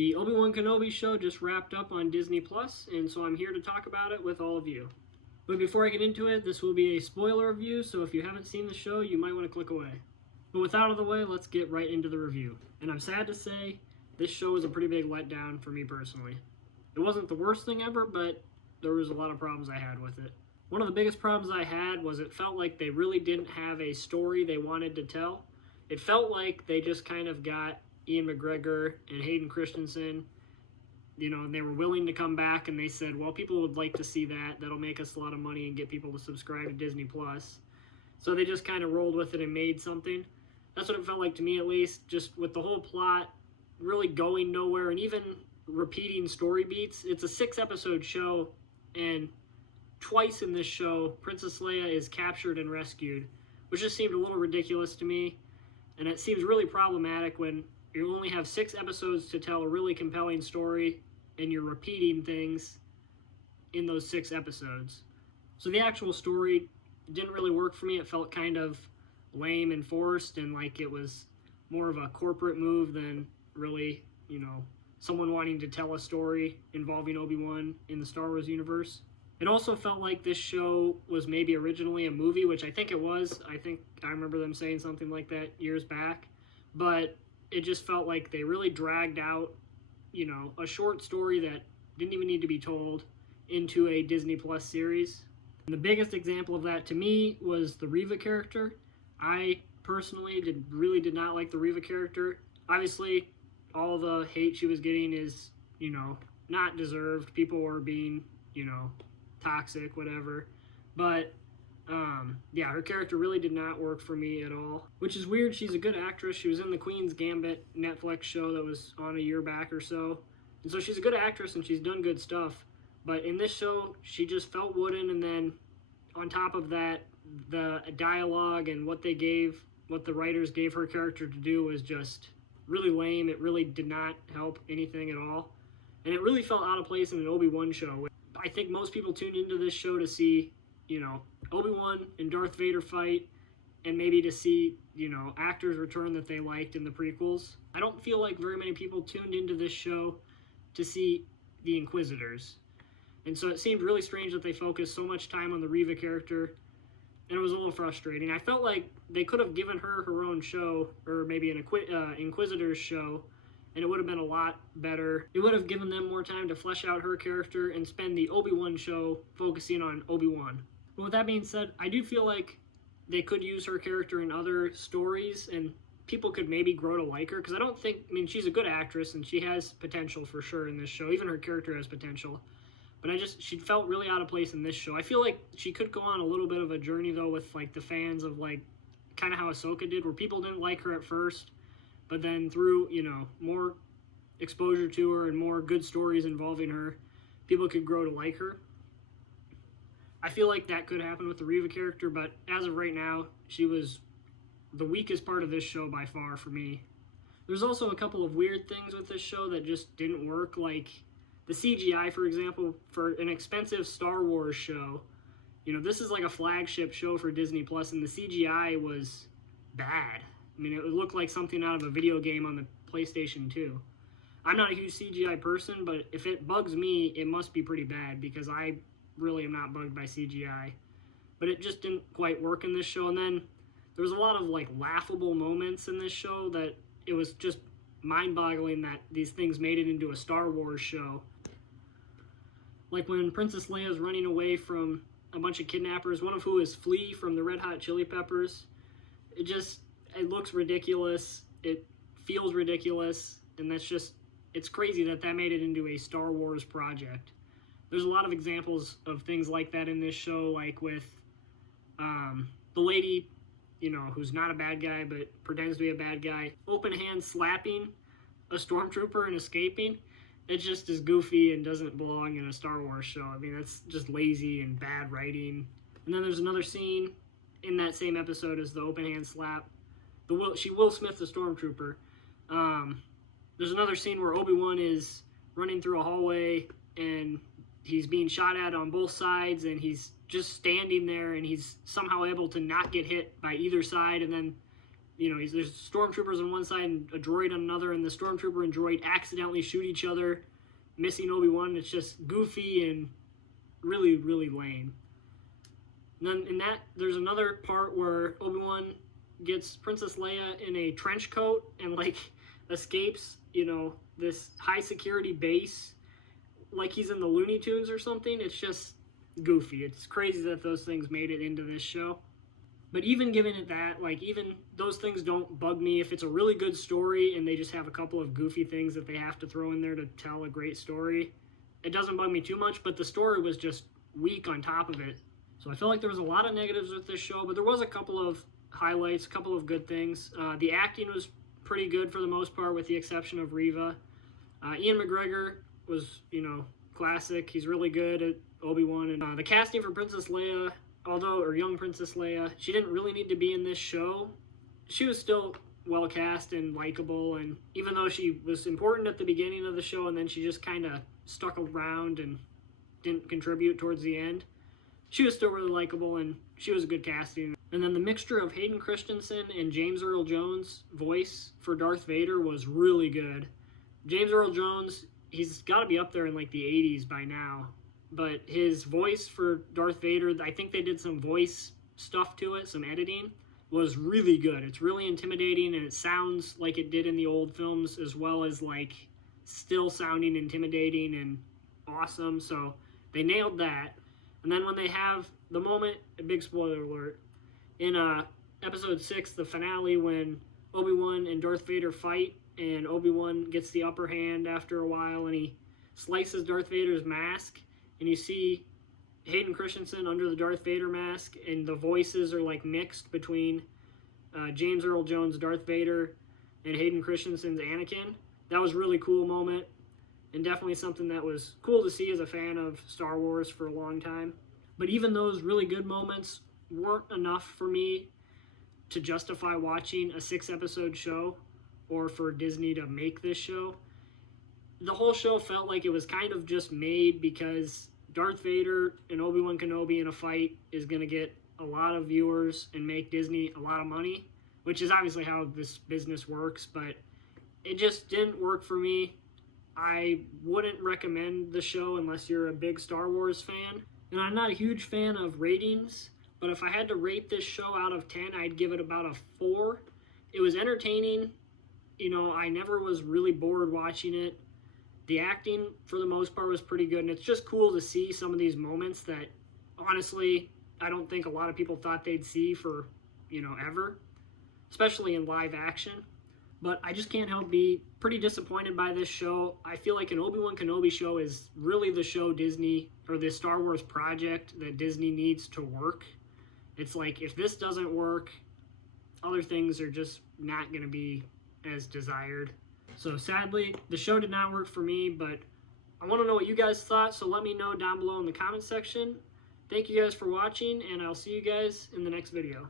The Obi-Wan Kenobi show just wrapped up on Disney Plus, and so I'm here to talk about it with all of you. But before I get into it, this will be a spoiler review, so if you haven't seen the show, you might want to click away. But with that out of the way, let's get right into the review. And I'm sad to say, this show was a pretty big letdown for me personally. It wasn't the worst thing ever, but there was a lot of problems I had with it. One of the biggest problems I had was it felt like they really didn't have a story they wanted to tell. It felt like they just kind of got Ian McGregor and Hayden Christensen, and they were willing to come back, and they said, well, people would like to see that. That'll make us a lot of money and get people to subscribe to Disney Plus. So they just kind of rolled with it and made something. That's what it felt like to me, at least, just with the whole plot really going nowhere and even repeating story beats. It's a 6-episode show, and twice in this show, Princess Leia is captured and rescued, which just seemed a little ridiculous to me. And it seems really problematic when you only have 6 episodes to tell a really compelling story and you're repeating things in those 6 episodes. So the actual story didn't really work for me. It felt kind of lame and forced, and like it was more of a corporate move than really, someone wanting to tell a story involving Obi-Wan in the Star Wars universe. It also felt like this show was maybe originally a movie, which I think it was. I think I remember them saying something like that years back. But it just felt like they really dragged out, a short story that didn't even need to be told into a Disney Plus series. And the biggest example of that to me was the Reva character. I personally really did not like the Reva character. Obviously, all the hate she was getting is, not deserved. People were being, toxic, whatever. But her character really did not work for me at all, which is weird. She's a good actress. She was in the Queen's Gambit Netflix show that was on a year back or so, and so she's a good actress and she's done good stuff. But in this show, she just felt wooden, and then on top of that, the dialogue and what the writers gave her character to do was just really lame. It really did not help anything at all, and it really felt out of place in an Obi-Wan show. I think most people tuned into this show to see, Obi-Wan and Darth Vader fight, and maybe to see, actors return that they liked in the prequels. I don't feel like very many people tuned into this show to see the Inquisitors. And so it seemed really strange that they focused so much time on the Reva character, and it was a little frustrating. I felt like they could have given her her own show, or maybe an Inquisitors show, and it would have been a lot better. It would have given them more time to flesh out her character and spend the Obi-Wan show focusing on Obi-Wan. But with that being said, I do feel like they could use her character in other stories, and people could maybe grow to like her, because she's a good actress, and she has potential for sure in this show. Even her character has potential. But she felt really out of place in this show. I feel like she could go on a little bit of a journey, though, with like the fans of like kind of how Ahsoka did, where people didn't like her at first, but then through, more exposure to her and more good stories involving her, people could grow to like her. I feel like that could happen with the Reva character, but as of right now, she was the weakest part of this show by far for me. There's also a couple of weird things with this show that just didn't work, like the CGI, for example. For an expensive Star Wars show, this is like a flagship show for Disney Plus, and the CGI was bad. It would look like something out of a video game on the PlayStation 2. I'm not a huge CGI person, but if it bugs me, it must be pretty bad, because I really am not bugged by CGI. But it just didn't quite work in this show. And then there was a lot of like laughable moments in this show that it was just mind-boggling that these things made it into a Star Wars show. Like when Princess Leia is running away from a bunch of kidnappers, one of who is Flea from the Red Hot Chili Peppers. It looks ridiculous, it feels ridiculous, and it's crazy that made it into a Star Wars project. There's a lot of examples of things like that in this show, like with the lady, who's not a bad guy but pretends to be a bad guy, open hand slapping a stormtrooper and escaping. It just is goofy and doesn't belong in a Star Wars show. That's just lazy and bad writing. And then there's another scene in that same episode as the open hand slap. She Will Smith the stormtrooper. There's another scene where Obi-Wan is running through a hallway and he's being shot at on both sides, and he's just standing there, and he's somehow able to not get hit by either side, and then there's stormtroopers on one side and a droid on another, and the stormtrooper and droid accidentally shoot each other, missing Obi-Wan. It's just goofy and really, really lame. And then there's another part where Obi-Wan gets Princess Leia in a trench coat and escapes, this high security base like he's in the Looney Tunes or something. It's just goofy. It's crazy that those things made it into this show. But even giving it that, even those things don't bug me if it's a really good story and they just have a couple of goofy things that they have to throw in there to tell a great story. It doesn't bug me too much, but the story was just weak on top of it. So I feel like there was a lot of negatives with this show, but there was a couple of highlights, a couple of good things. The acting was pretty good for the most part, with the exception of Reva. Ian McGregor was, classic. He's really good at Obi-Wan. And the casting for Princess Leia, or young Princess Leia, she didn't really need to be in this show. She was still well cast and likable, and even though she was important at the beginning of the show and then she just kind of stuck around and didn't contribute towards the end, she was still really likable and she was a good casting. And then the mixture of Hayden Christensen and James Earl Jones' voice for Darth Vader was really good. James Earl Jones, he's got to be up there in the 80s by now, but his voice for Darth Vader, I think they did some voice stuff to it, some editing, was really good. It's really intimidating, and it sounds like it did in the old films, as well as still sounding intimidating and awesome. So they nailed that. And then when they have the moment, a big spoiler alert, in episode 6, the finale, when Obi-Wan and Darth Vader fight and Obi-Wan gets the upper hand after a while and he slices Darth Vader's mask, and you see Hayden Christensen under the Darth Vader mask, and the voices are mixed between James Earl Jones' Darth Vader and Hayden Christensen's Anakin. That was a really cool moment, and definitely something that was cool to see as a fan of Star Wars for a long time. But even those really good moments weren't enough for me to justify watching a 6-episode show, or for Disney to make this show. The whole show felt like it was kind of just made because Darth Vader and Obi-Wan Kenobi in a fight is going to get a lot of viewers and make Disney a lot of money, which is obviously how this business works, but it just didn't work for me. I wouldn't recommend the show unless you're a big Star Wars fan. And I'm not a huge fan of ratings, but if I had to rate this show out of 10, I'd give it about a 4. It was entertaining. I never was really bored watching it. The acting, for the most part, was pretty good, and it's just cool to see some of these moments that, honestly, I don't think a lot of people thought they'd see for, ever, especially in live action. But I just can't help be pretty disappointed by this show. I feel like an Obi-Wan Kenobi show is really the show Disney, or the Star Wars project that Disney needs to work. It's if this doesn't work, other things are just not going to be as desired. So sadly, the show did not work for me, but I want to know what you guys thought, so let me know down below in the comment section. Thank you guys for watching, and I'll see you guys in the next video.